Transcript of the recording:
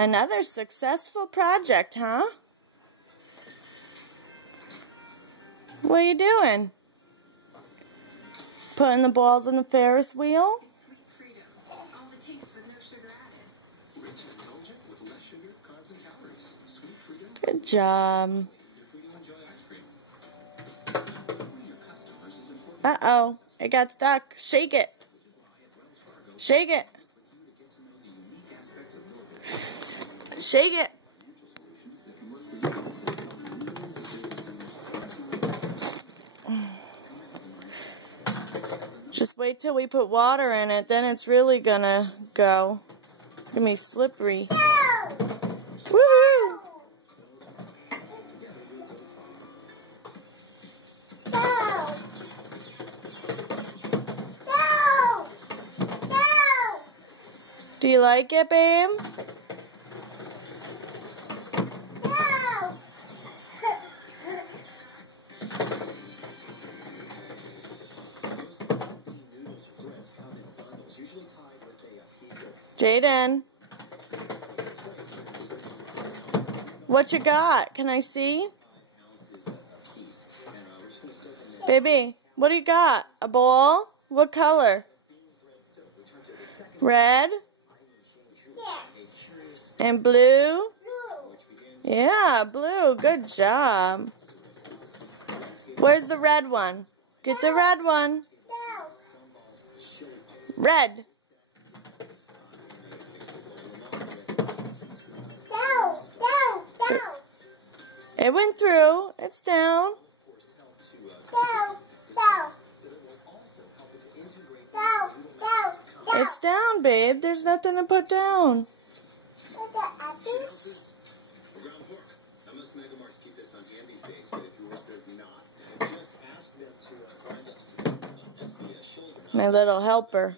Another successful project, huh? What are you doing? Putting the balls on the Ferris wheel? Good job. Uh-oh, it got stuck. Shake it. Shake it. Shake it. Just wait till we put water in it, then it's really gonna go. It's gonna be slippery. Woohoo! Do you like it, babe? Jaden, what you got? Can I see? Baby, what do you got? A bowl? What color? Red? And blue? Yeah, blue. Good job. Where's the red one? Get the red one. Red. It went through. It's down. It's down, babe. There's nothing to put down. My little helper.